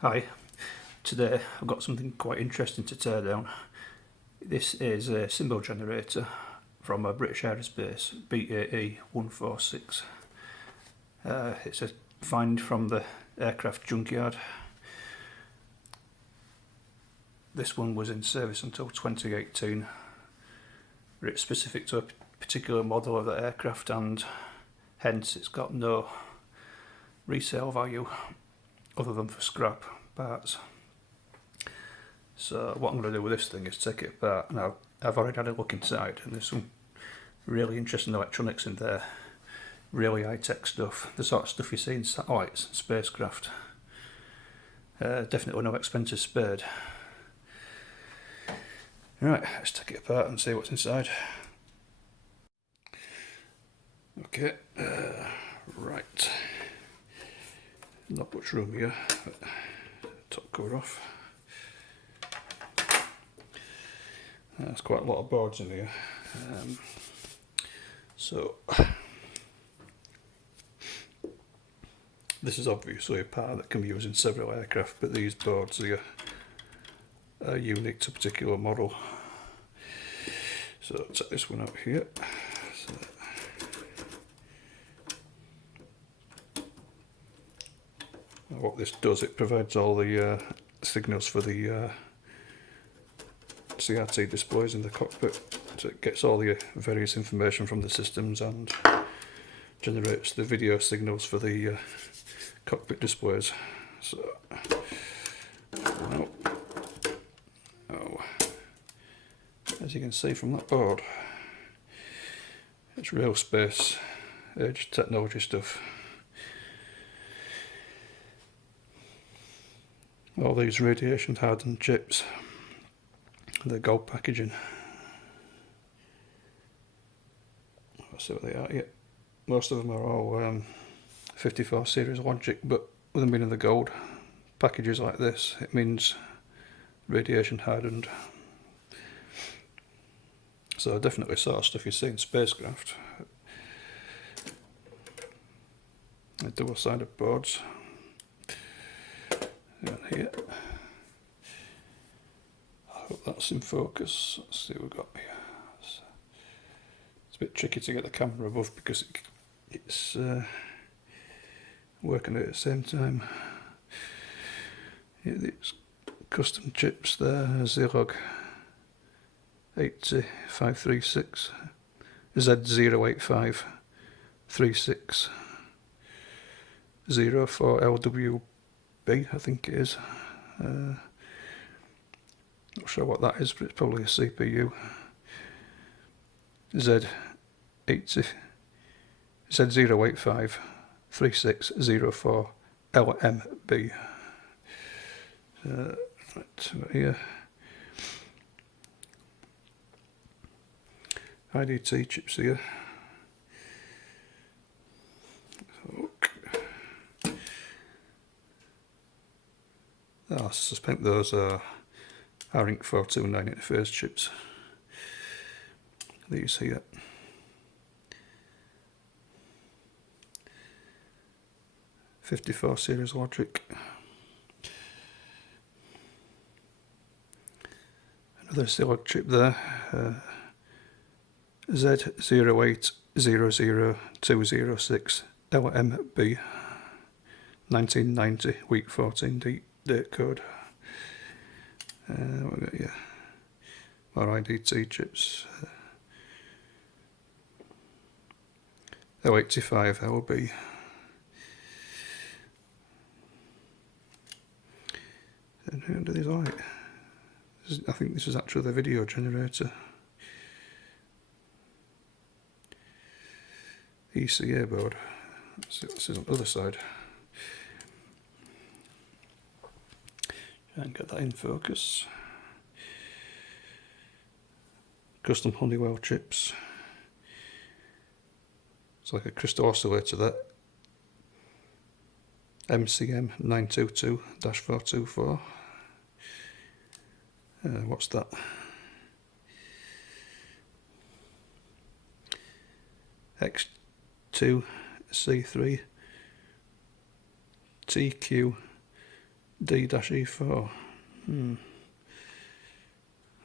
Hi, today I've got something quite interesting to tear down. This is a symbol generator from a British Aerospace BAE 146. It's a find from the aircraft junkyard. This one was in service until 2018. It's specific to a particular model of the aircraft and hence it's got no resale value other than for scrap parts. So what I'm going to do with this thing is take it apart. Now I've already had a look inside and there's some really interesting electronics in there, really high-tech stuff, the sort of stuff you see in satellites and spacecraft. Definitely no expenses spared. Right, let's take it apart and see what's inside. Okay, right. Not much room here. Top cover off. There's quite a lot of boards in here. So this is obviously a part that can be used in several aircraft, but these boards here are unique to a particular model. So I'll take this one out here. So what this does, it provides all the signals for the CRT displays in the cockpit. So it gets all the various information from the systems and generates the video signals for the cockpit displays. So, as you can see from that board, it's real space age technology stuff. All these radiation hardened chips, they're gold packaging. Let's see what they are. Yeah, most of them are all 54 series logic, but with them being in the gold packages like this, it means radiation hardened. So definitely sort of stuff you see in spacecraft. The double-sided boards. And here. I hope that's in focus. Let's see what we've got here. It's a bit tricky to get the camera above because it's working at the same time. Yeah, these custom chips there, Zilog Z180 Z085 3604 LWB, I think it is. Not sure what that is, but it's probably a CPU. Z085 3604 LMB. Right here. IDT chips here. I suspect those are Inc 4290 interface chips. These here. '54 series logic. Another Zilog chip there. Z0800206 LMB. 1990 week 14 date code. What we got here? More IDT chips. 085 LB. And how do these like? I think this is actually the video generator. ECA board. Let's see what this is on the other side. Try and get that in focus. Custom Honeywell chips. It's like a crystal oscillator there. MCM 922-424. What's that? X2C3 TQ D-E4.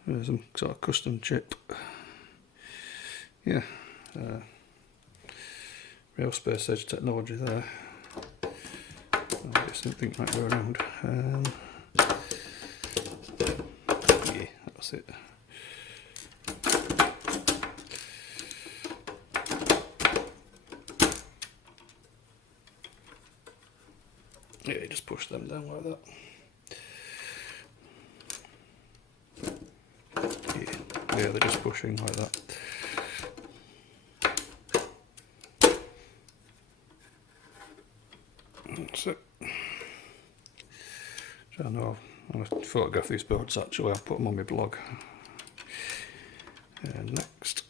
There's some sort of custom chip. Yeah, real space age technology there. I just didn't think might go around. Yeah, that's it. Yeah, you just push them down like that. Yeah, they're just pushing like that. That's it. So I know I'm going to photograph these boards actually, I'll put them on my blog. And next,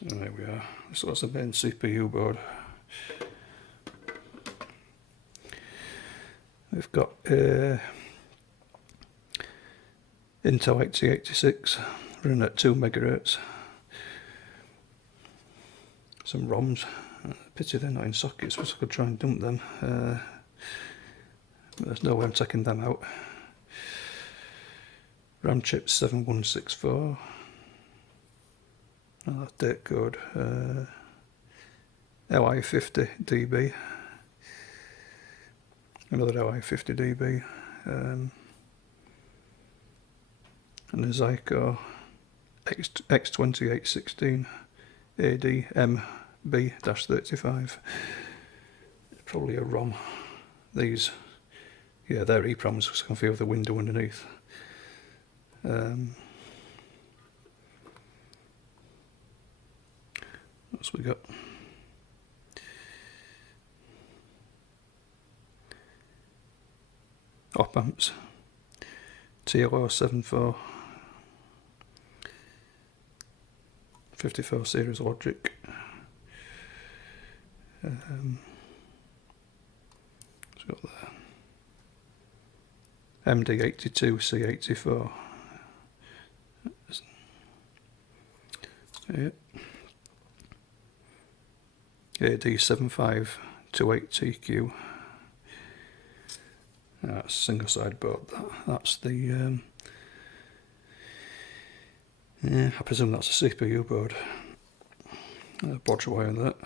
and there we are. This was the main CPU board. We've got Intel 8086 running at 2 MHz. Some ROMs. Pity they're not in sockets, because I could try and dump them. But there's no way I'm taking them out. RAM chip 7164. Oh, that's date code. LI50 dB. Another LI50 dB. And a Zyco X2816 ADMB-35. Probably a ROM. These, yeah, they're EPROMs, because I can feel the window underneath. What's we got? Op amps. TLO74. 54 series logic. What's got there? MD82C84. Yeah. AD7528TQ. That's a single side board. That's the yeah, I presume that's a CPU board. Bodge wire that.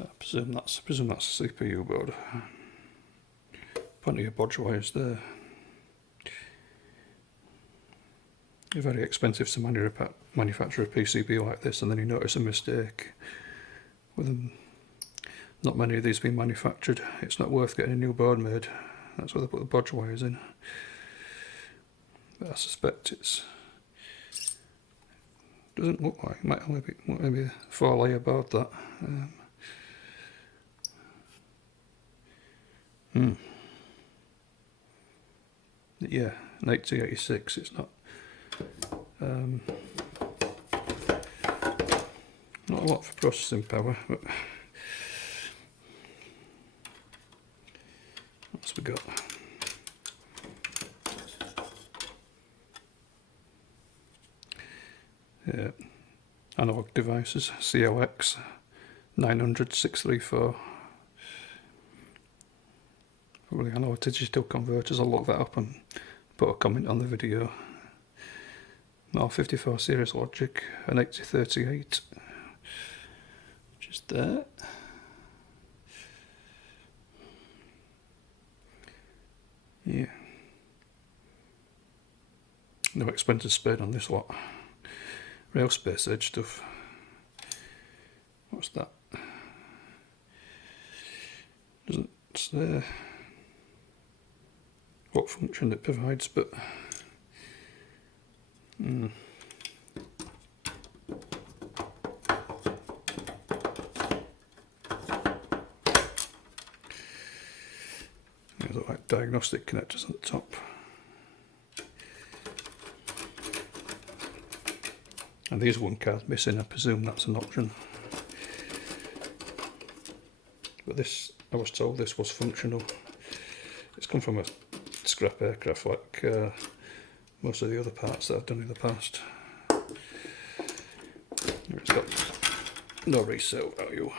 I presume that's a CPU board. Plenty of bodge wires there. It's very expensive to manufacture a PCB like this, and then you notice a mistake with them. Not many of these being manufactured. It's not worth getting a new board made. That's where they put the bodge wires in. But I suspect it's doesn't look like, might only be maybe a 4-layer board that. Yeah, an 8086. It's not not a lot for processing power, but what's we got? Yeah, analog devices, COX 900-634. Probably analog to digital converters. I'll look that up and put a comment on the video. More 54 series logic, an 8038, which is there. Yeah. No expensive spade on this lot. Real space age stuff. What's that? Doesn't say what function it provides, but they look like diagnostic connectors on the top. And there's one card missing. I presume that's an option. But this, I was told this was functional. It's come from a scrap aircraft like most of the other parts that I've done in the past. It's got no resale value.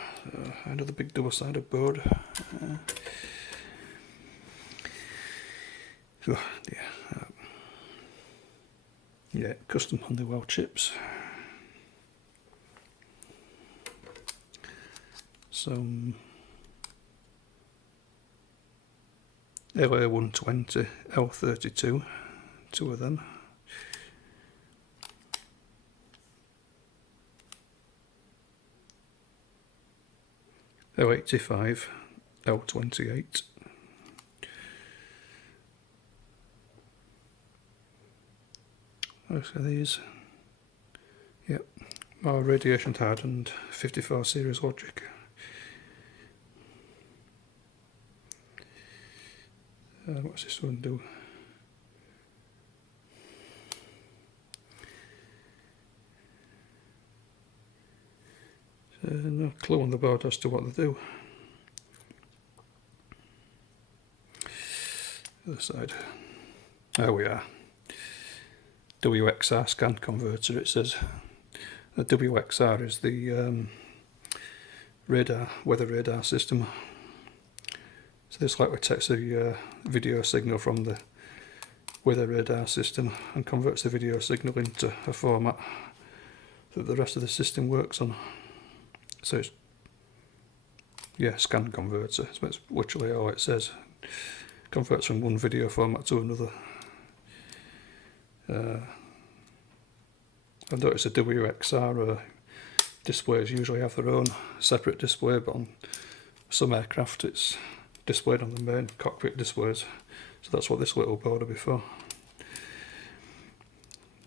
Another big double-sided board. Yeah, custom Honeywell chips. Some LA120 L32, two of them. L85 L28. Look at these. Yep, more radiation hardened 54 series logic. What's this one do? No clue on the board as to what they do. Other side. There we are. WXR scan converter, it says. The WXR is the weather radar system. So this likely takes the video signal from the weather radar system and converts the video signal into a format that the rest of the system works on. So it's, yeah, scan converter. So it's literally all it says. Converts from one video format to another. I noticed the WXR displays usually have their own separate display, but on some aircraft it's displayed on the main cockpit displays. So that's what this little board will be for.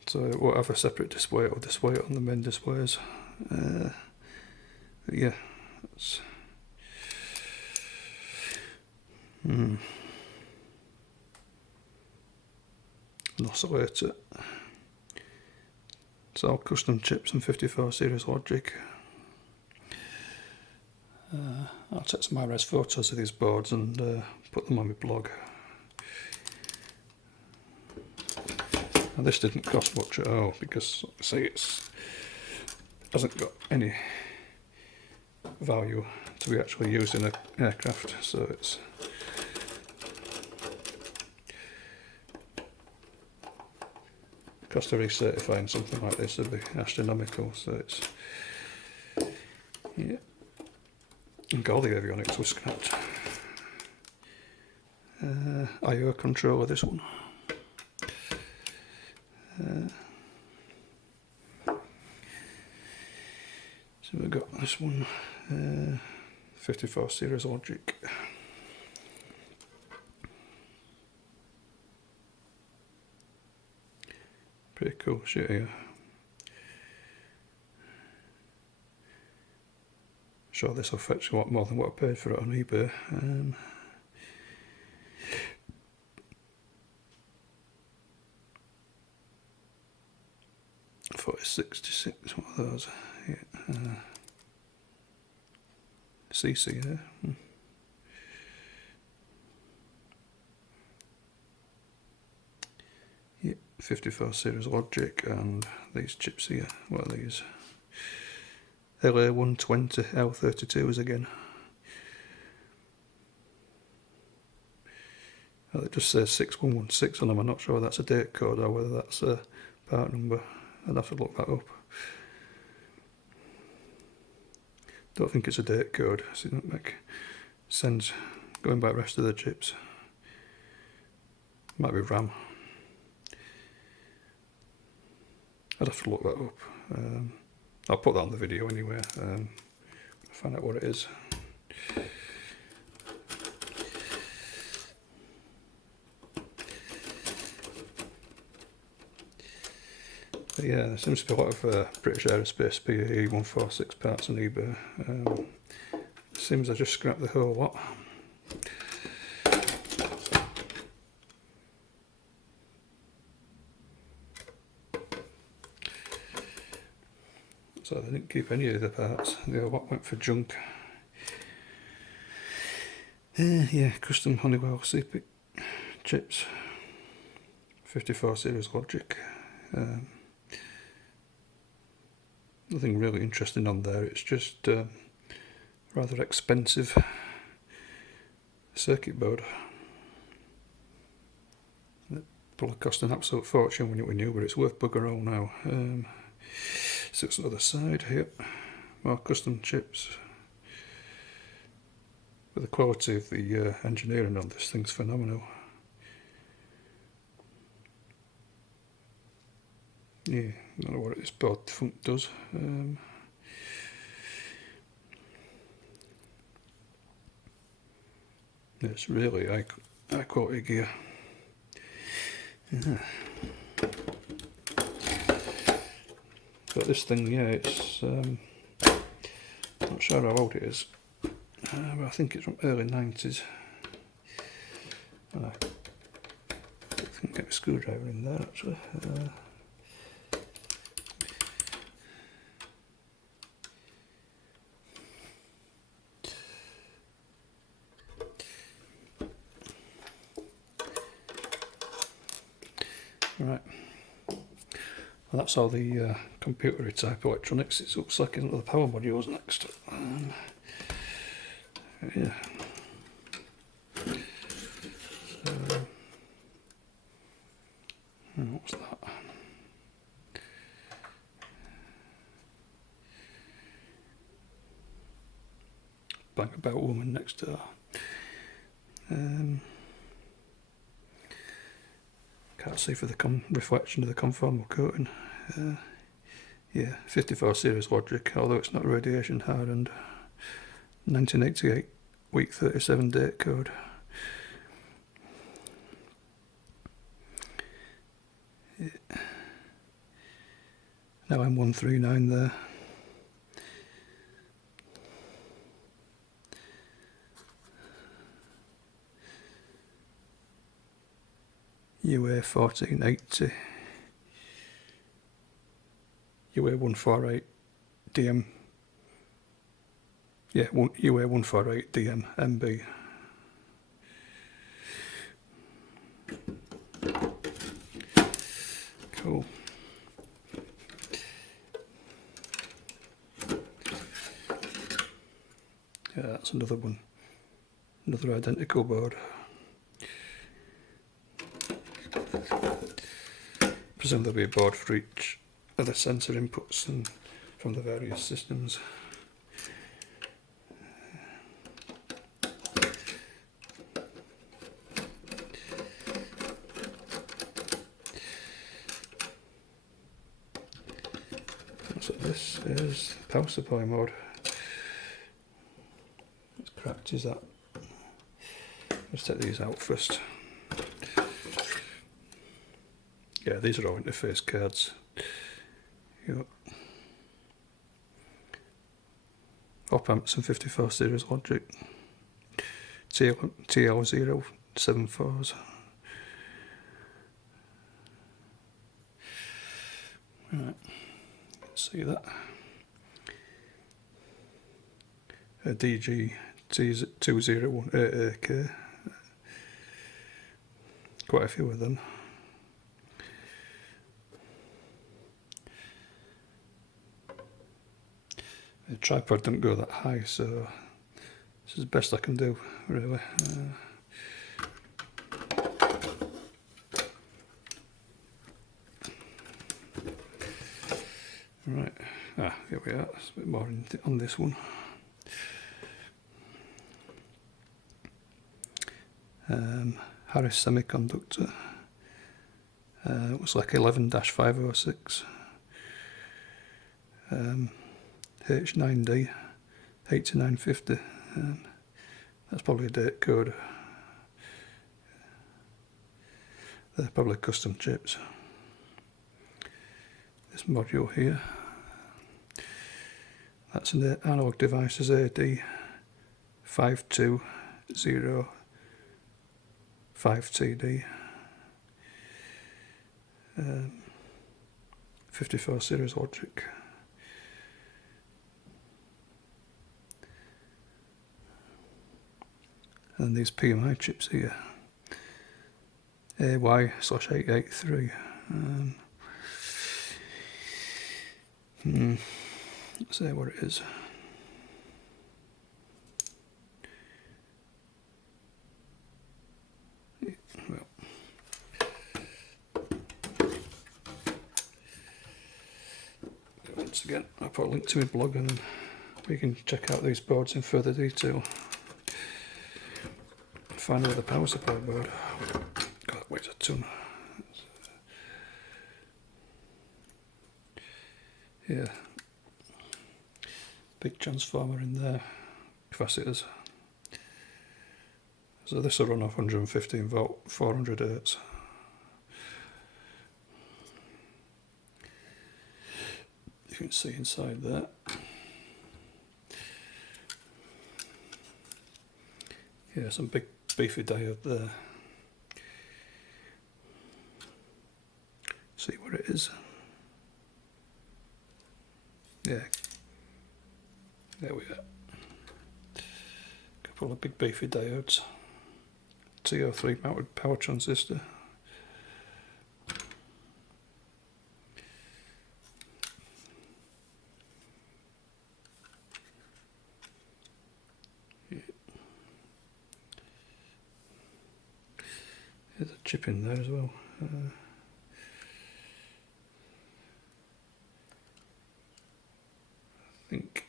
So it won't have a separate display, it'll display it on the main displays. Yeah, that's... An oscillator. It's all custom chips and 54 series logic. I'll take some high-res photos of these boards and put them on my blog. Now this didn't cost much at all because, see, it hasn't got any value to be actually used in an aircraft, so it's cost of recertifying something like this would be astronomical, so it's, yeah. And all the avionics was scrapped. I/O controller, this one. So we've got this one, 54 series logic. Pretty cool shit here. Sure, this will fetch a lot more than what I paid for it on eBay. 4066, what are those? Yeah. CC there. Yeah, 54 series logic, and these chips here. What are these? LA120 L32s again. Well, it just says 6116 on them. I'm not sure whether that's a date code or whether that's a part number. I'd have to look that up. Don't think it's a date code, so it doesn't make sense going by the rest of the chips. Might be RAM. I'd have to look that up. I'll put that on the video anyway, find out what it is. But yeah, there seems to be a lot of British Aerospace PAE 146 parts on eBay. Seems I just scrapped the whole lot. So they didn't keep any of the parts, the lot went for junk. Yeah, custom Honeywell CP chips, 54 series logic. nothing really interesting on there. It's just rather expensive circuit board. It probably cost an absolute fortune when it was new, but it's worth bugger all now. So it's the other side here, more custom chips. But the quality of the engineering on this thing's phenomenal. Yeah, I don't know what this board does. It's really high quality gear. Yeah. But this thing, yeah, it's not sure how old it is, but I think it's from early 90s. I can get a screwdriver in there actually. Right, well, that's all the computer type electronics. It looks like the power modules next. Yeah. What's that? Bang about woman next door. Can't see for the reflection of the conformal coating. Yeah, 54 series logic, although it's not radiation hardened. 1988, week 37 date code. Yeah. Now I'm 139 there. UA 1480, UA 148 DM, yeah, UA 148 DM MB. Cool. Yeah, that's another one, another identical board. Presume there'll be a board for each of the sensor inputs and from the various systems. So this is power supply mode. As cracked as that. Let's take these out first. Yeah, these are all interface cards. Yep. Op amps and 54 series logic. TL074s. Right, see that. A DG201AA. Quite a few of them. The tripod didn't go that high, so this is the best I can do, really. Right, here we are. There's a bit more on this one. Harris Semiconductor. It was like 11-506. H9D 8950. That's probably a date code. They're probably custom chips. This module here, that's an analog devices AD 5205TD. 54 series logic. And these PMI chips here, AY/883. Let's see what it is. Well, once again, I'll put a link to my blog and we can check out these boards in further detail. Finally, the power supply board. God, that weighs a ton. Yeah, big transformer in there, capacitors. So this will run off 115 volt, 400 hertz. You can see inside there. Yeah, some big beefy diode there. See what it is. Yeah, there we are. Couple of big beefy diodes. TO3 mounted power transistor. There's a chip in there as well. I think,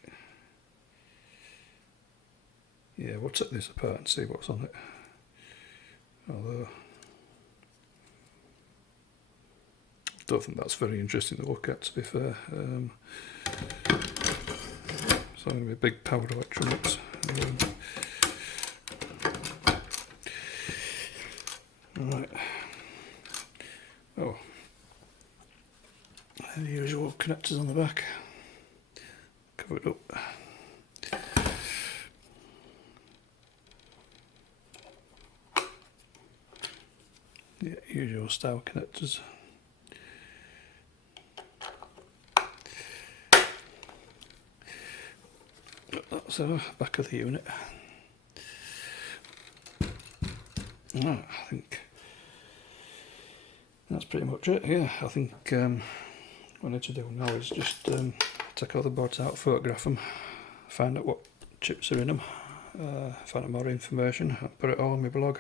yeah, we'll take this apart and see what's on it. Although I don't think that's very interesting to look at, to be fair. So going to be big power electronics. Right. Oh, the usual connectors on the back. Cover it up. Yeah, usual style connectors. That's the back of the unit. I think that's pretty much it. Yeah, I think what I need to do now is just take all the boards out, photograph them, find out what chips are in them, find out more information, I'll put it all on my blog.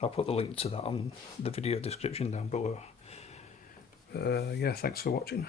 I'll put the link to that on the video description down below. Yeah, thanks for watching.